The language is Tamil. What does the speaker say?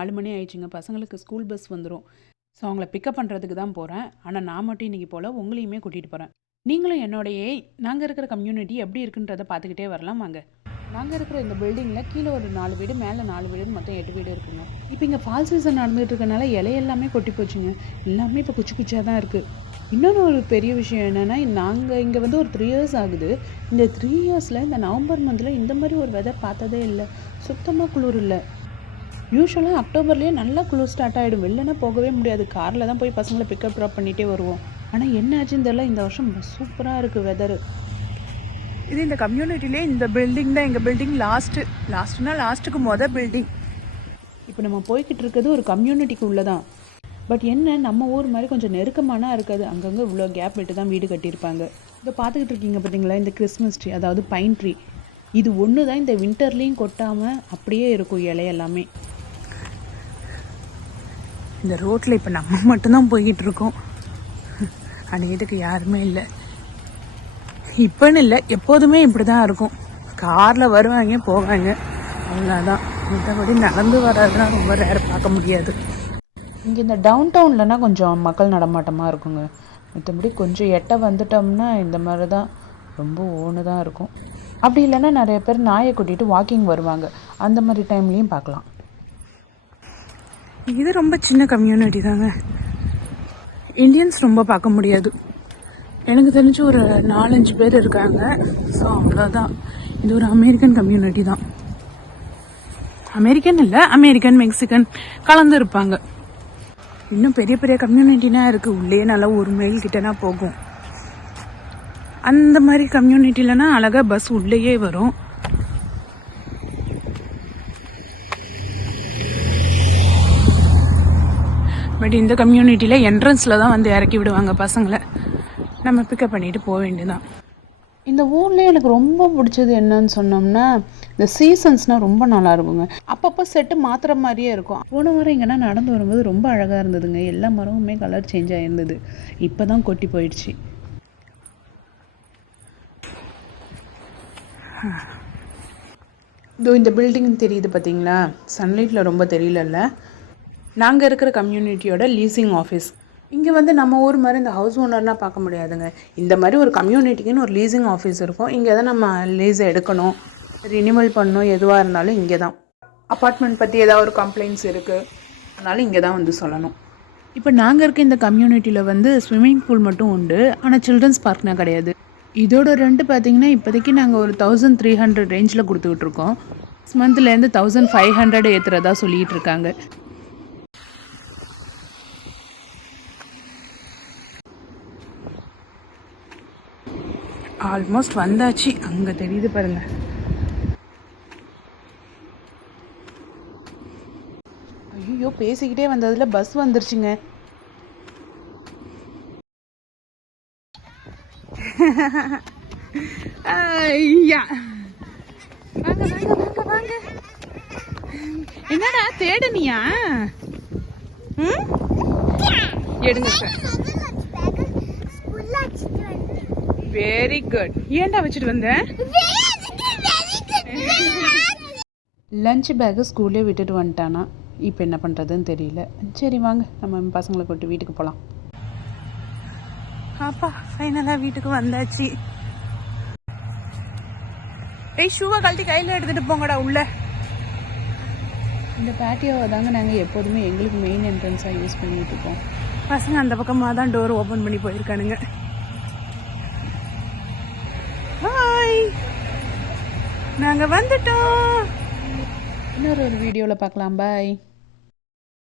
நாலு மணி ஆயிடுச்சுங்க. பசங்களுக்கு ஸ்கூல் பஸ் வந்துடும் ஸோ அவங்கள பிக்கப் பண்ணுறதுக்கு தான் போகிறேன் ஆனால் நான் மட்டும் இன்றைக்கி போல் உங்களையுமே கூட்டிகிட்டு போகிறேன் நீங்களும் என்னோடையே நாங்கள் இருக்கிற கம்யூனிட்டி எப்படி இருக்குன்றதை பார்த்துக்கிட்டே வரலாம் வாங்க. நாங்கள் இருக்கிற இந்த பில்டிங்கில் கீழே ஒரு நாலு வீடு மேலே நாலு வீடுன்னு மொத்தம் எட்டு வீடு இருக்குங்க. இப்போ இங்கே ஃபால் சீசன் நடந்துகிட்டு இருக்கனால இலையெல்லாமே கொட்டி போச்சுங்க. எல்லாமே இப்போ குச்சி குச்சியாக தான் இருக்குது இன்னொன்று ஒரு பெரிய விஷயம் என்னென்னா நாங்கள் இங்கே வந்து ஒரு த்ரீ இயர்ஸ் ஆகுது. இந்த த்ரீ இயர்ஸில் இந்த நவம்பர் மந்தில் இந்த மாதிரி ஒரு வெதர் பார்த்ததே இல்லை. சுத்தமாக குளிர் இல்லை. யூஸ்வலாக அக்டோபர்லேயே நல்லா குளிர் ஸ்டார்ட் ஆகிடும் வெளிலனா போகவே முடியாது. காரில் தான் போய் பசங்களை பிக்கப் ட்ராப் பண்ணிகிட்டே வருவோம். ஆனால் என்ன ஆச்சுன்னு தெரியல. இந்த வருஷம் சூப்பராக இருக்குது வெதரு இது இந்த கம்யூனிட்டிலே இந்த பில்டிங் தான். எங்கள் பில்டிங் லாஸ்ட்டு லாஸ்ட்னா லாஸ்ட்டுக்கு மொதல் பில்டிங் இப்போ நம்ம போய்கிட்டு இருக்கிறது ஒரு கம்யூனிட்டிக்கு உள்ளே தான் பட் என்ன? நம்ம ஊர் மாதிரி கொஞ்சம் நெருக்கமானா இருக்காது. அங்கங்கே இவ்வளோ கேப் விட்டு தான் வீடு கட்டியிருப்பாங்க. இதை பார்த்துக்கிட்டு இருக்கீங்க பார்த்தீங்களா இந்த கிறிஸ்மஸ் ட்ரீ அதாவது பைன் ட்ரீ இது ஒன்று தான் இந்த வின்டர்லேயும் கொட்டாமல் அப்படியே இருக்கும் இலையெல்லாமே. இந்த ரோட்டில் இப்போ நம்ம மட்டும்தான் போய்கிட்டு இருக்கோம் அநேகத்துக்கு யாருமே இல்லை. இப்போன்னு இல்லை எப்போதுமே இப்படி தான் இருக்கும். காரில் வருவாங்க போவாங்க. அவ்வளோதான் மற்றபடி நடந்து வர்றதுலாம் ரொம்ப ரேர் பார்க்க முடியாது. இங்கே இந்த டவுன் டவுன்லனா கொஞ்சம் மக்கள் நடமாட்டமாக இருக்குங்க. மற்றபடி கொஞ்சம் எட்ட வந்துட்டோம்னா இந்த மாதிரி தான் ரொம்ப ஓனு தான் இருக்கும். அப்படி இல்லைன்னா நிறைய பேர் நாயை கூட்டிகிட்டு வாக்கிங் வருவாங்க. அந்த மாதிரி டைம்லேயும் பார்க்கலாம். இது ரொம்ப சின்ன கம்யூனிட்டி தாங்க. இந்தியன்ஸ் ரொம்ப பார்க்க முடியாது. எனக்கு தெரிஞ்சு ஒரு நாலஞ்சு பேர் இருக்காங்க. ஸோ அவ்வளோதான் இது ஒரு அமெரிக்கன் கம்யூனிட்டி தான். அமெரிக்கன் இல்லை அமெரிக்கன் மெக்சிகன் கலந்து இருப்பாங்க இன்னும் பெரிய பெரிய கம்யூனிட்டினா இருக்குது உள்ளே நல்லா ஒரு மைல் கிட்டனா போகும். அந்த மாதிரி கம்யூனிட்டிலனா அழகாக பஸ் உள்ளேயே வரும். பட் இந்த கம்யூனிட்டியில் என்ட்ரன்ஸில் தான் வந்து இறக்கி விடுவாங்க பசங்களை. நம்ம பிக்கப் பண்ணிட்டு போக வேண்டியதான் இந்த ஊர்லேயே எனக்கு ரொம்ப பிடிச்சது என்னன்னு சொன்னோம்னா இந்த சீசன்ஸ்னால் ரொம்ப நல்லா இருக்குங்க. அப்பப்போ செட்டு மாத்திர மாதிரியே இருக்கும். போன வாரம் இங்கன்னா நடந்து வரும்போது ரொம்ப அழகாக இருந்ததுங்க. எல்லா மரமுமே கலர் சேஞ்ச் ஆகிருந்தது இப்போ தான் கொட்டி போயிடுச்சு. இதோ இந்த பில்டிங் தெரியுது பார்த்தீங்களா சன்லைட்டில் ரொம்ப தெரியலல்ல. நாங்கள் இருக்கிற கம்யூனிட்டியோட லீசிங் ஆஃபீஸ் இங்கே வந்து நம்ம ஊர் மாதிரி இந்த ஹவுஸ் ஓனர்லாம் பார்க்க முடியாதுங்க. இந்த மாதிரி ஒரு கம்யூனிட்டிக்குன்னு ஒரு லீசிங் ஆஃபீஸ் இருக்கும். இங்கே தான் நம்ம லீஸை எடுக்கணும்? ரினிவல் பண்ணணும் எதுவாக இருந்தாலும் இங்கே தான் அப்பார்ட்மெண்ட் பற்றி ஏதாவது ஒரு கம்ப்ளைண்ட்ஸ் இருக்குது அதனால இங்கே தான் வந்து சொல்லணும். இப்போ நாங்கள் இருக்க இந்த கம்யூனிட்டியில் வந்து ஸ்விம்மிங் பூல் மட்டும் உண்டு. ஆனால் சில்ட்ரன்ஸ் பார்க்னா கிடையாது. இதோட ரெண்டு பார்த்தீங்கன்னா இப்போதைக்கு நாங்கள் ஒரு தௌசண்ட் த்ரீ ஹண்ட்ரட் ரேஞ்சில் கொடுத்துக்கிட்டு இருக்கோம். மந்த்லேருந்து தௌசண்ட் ஃபைவ் ஹண்ட்ரட் ஏற்றுறதா சொல்லிகிட்டு இருக்காங்க. ஆல்மோஸ்ட் வந்தாச்சு. அங்கே தெரியுது பாருங்க. ஐயோ பேசிக்கிட்டே வந்ததில் பஸ் வந்துருச்சுங்க. ஐயா. வாங்க வாங்க வாங்க வாங்க. என்னடா தேடுனியா? ம்? எடுங்க வெரி குட் ஏன்டா வச்சுட்டு வந்த? லஞ்ச் பேக்கு ஸ்கூல்லே விட்டுட்டு வந்துட்டானா. இப்போ என்ன பண்ணுறதுன்னு தெரியல. சரி வாங்க. நம்ம பசங்களை கூட்டு வீட்டுக்கு போகலாம் அப்பா ஃபைனலா வீட்டுக்கு வந்தாச்சு. ஏய் ஷூவை கழட்டி கையில எடுத்துட்டு போங்கடா உள்ள. இந்த பேட்டியோவை தாங்க நாங்கள் எப்போதுமே எங்களுக்கு மெயின் என்ட்ரன்ஸாக யூஸ் பண்ணிட்டு இருக்கோம். பசங்க அந்த பக்கமாக தான் டோர் ஓப்பன் பண்ணி போயிருக்கானுங்க. நாங்கள் வந்துட்டோம். இன்னொரு ஒரு வீடியோவில் பார்க்கலாம். பாய்